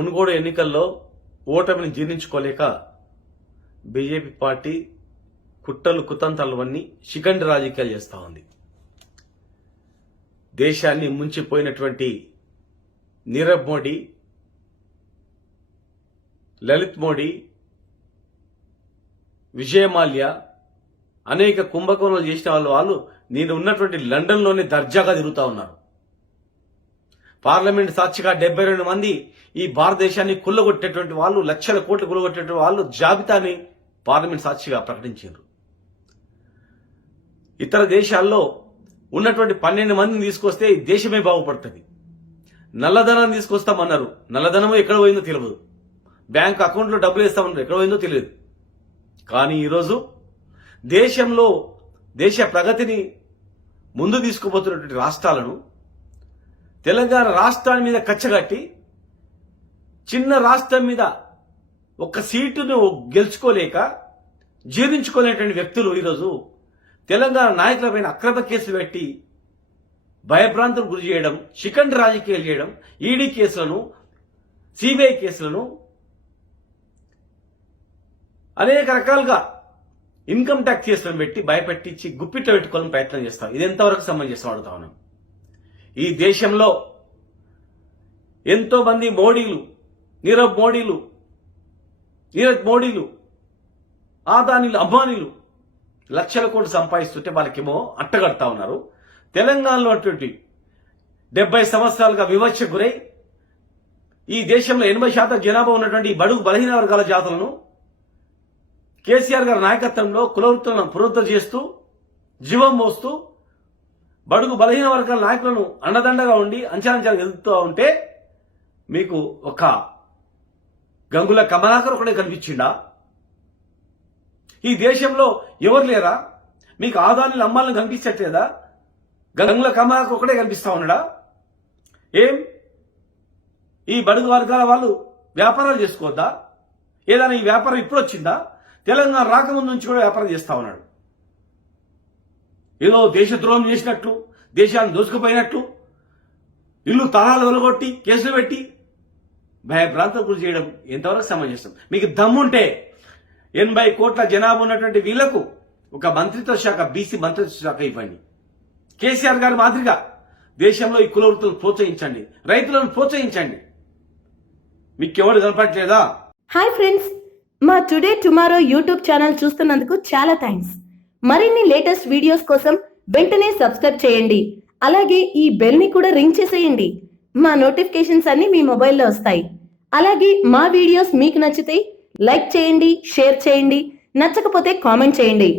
మునుగోడు ఎన్నికల్లో ఓటమిని జీర్ణించుకోలేక BJP party కుట్రలు కుతంత్రాలవన్నీ శిఖండి రాజకీయాలు చేస్తూ ఉంది. దేశాన్ని ముంచిపోయినటువంటి నీరవ్ మోడీ, లలిత్ మోడీ, విజయ్ మాల్యా అనేక కుంభకోణాలు చేసిన వాళ్ళు నేను ఉన్నటువంటి లండన్లోనే దర్జాగా తిరుగుతూ ఉన్నారు. పార్లమెంట్ సాక్షిగా 72 మంది ఈ భారతదేశాన్ని కుల్లగొట్టేటువంటి వాళ్ళు, లక్షల కోట్లు కుల్లగొట్టేటువంటి వాళ్ళు జాబితాని పార్లమెంట్ సాక్షిగా ప్రకటించారు. ఇతర దేశాల్లో ఉన్నటువంటి 12 మందిని తీసుకొస్తే ఈ దేశమే బాగుపడుతుంది. నల్లధనాన్ని తీసుకొస్తామన్నారు, నల్లధనమో ఎక్కడ పోయిందో తెలియదు. బ్యాంక్ అకౌంట్లో డబ్బులు వేస్తామన్నారు, ఎక్కడ పోయిందో తెలియదు. కానీ ఈరోజు దేశంలో దేశ ప్రగతిని ముందు తీసుకుపోతున్నటువంటి రాష్ట్రాలను తెలంగాణ రాష్ట్రాన్ని మీద కచ్చగట్టి చిన్న రాష్ట్రం మీద ఒక్క సీటును గెలుచుకోలేక జీర్ణించుకోలేటువంటి వ్యక్తులు ఈరోజు తెలంగాణ నాయకులపైన అక్రమ కేసులు పెట్టి భయభ్రాంతులు గురి చేయడం, శిఖండి రాజకీయాలు చేయడం, ఈడీ కేసులను, సిబిఐ కేసులను అనేక రకాలుగా ఇన్కమ్ ట్యాక్స్ కేసులను పెట్టి భయపెట్టించి గుప్పిట్లో పెట్టుకోవాలని ప్రయత్నం చేస్తాం. ఇది ఎంతవరకు సమంజసం అడుగుతా ఉన్నాం. ఈ దేశంలో ఎంతో మంది మోడీలు, నీరవ్ మోడీలు, ఆదానీలు, అంబానీలు లక్షల కోట్లు సంపాదిస్తుంటే వాళ్ళకేమో అట్టగడతా ఉన్నారు. తెలంగాణలో అటువంటి 70 సంవత్సరాలుగా వివక్ష గురై ఈ దేశంలో 80% జనాభా ఉన్నటువంటి బడుగు బలహీన వర్గాల జాతులను కేసీఆర్ గారి నాయకత్వంలో కులవృత్తులను పునరుద్ధరణ చేస్తూ జీవం మోస్తూ బడుగు బలహీన వర్గాల నాయకులను అండదండగా ఉండి అంచెలంచెలుగా ఎదుగుతూ ఉంటే మీకు ఒక గంగుల కమలాకర్ ఒకటే కనిపించిండా? ఈ దేశంలో ఎవరు లేరా? మీకు ఆదాని అమ్మాలను కనిపించట్లేదా? గంగుల కమలాకర్ ఒకటే కనిపిస్తా ఉన్నాడా? ఏం ఈ బడుగు వర్గాల వాళ్ళు వ్యాపారాలు చేసుకోవద్దా? ఏదైనా ఈ వ్యాపారం ఇప్పుడు వచ్చిందా? తెలంగాణ రాకముందు నుంచి కూడా వ్యాపారం చేస్తా ఉన్నాడు. ఏదో దేశద్రోహం చేసినట్లు, దేశాన్ని దోసుకుపోయినట్లు, ఇల్లు తలాలు వెలగొట్టి కేసులు పెట్టి భయభ్రాంతం గురి చేయడం ఎంతవరకు సమంజసం? మీకు దమ్ముంటే 80 కోట్ల జనాభా ఉన్నటువంటి వీళ్లకు ఒక మంత్రిత్వ శాఖ, బీసీ మంత్రిత్వ శాఖ ఇవ్వండి. కేసీఆర్ గారి మాదిరిగా దేశంలో ఈ కుల వృత్తులను ప్రోత్సహించండి, రైతులను ప్రోత్సహించండి. మీకెవరు కనపడట్లేదా? హాయ్ ఫ్రెండ్స్, మా టుడే టుమారో యూట్యూబ్ ఛానల్ చూస్తున్నందుకు చాలా థ్యాంక్స్. మరిన్ని లేటెస్ట్ వీడియోస్ కోసం వెంటనే సబ్స్క్రైబ్ చేయండి. అలాగే ఈ బెల్ ని కూడా రింగ్ చేసేయండి. మా నోటిఫికేషన్స్ అన్ని మీ మొబైల్లో వస్తాయి. అలాగే మా వీడియోస్ మీకు నచ్చితే లైక్ చేయండి, షేర్ చేయండి, నచ్చకపోతే కామెంట్ చేయండి.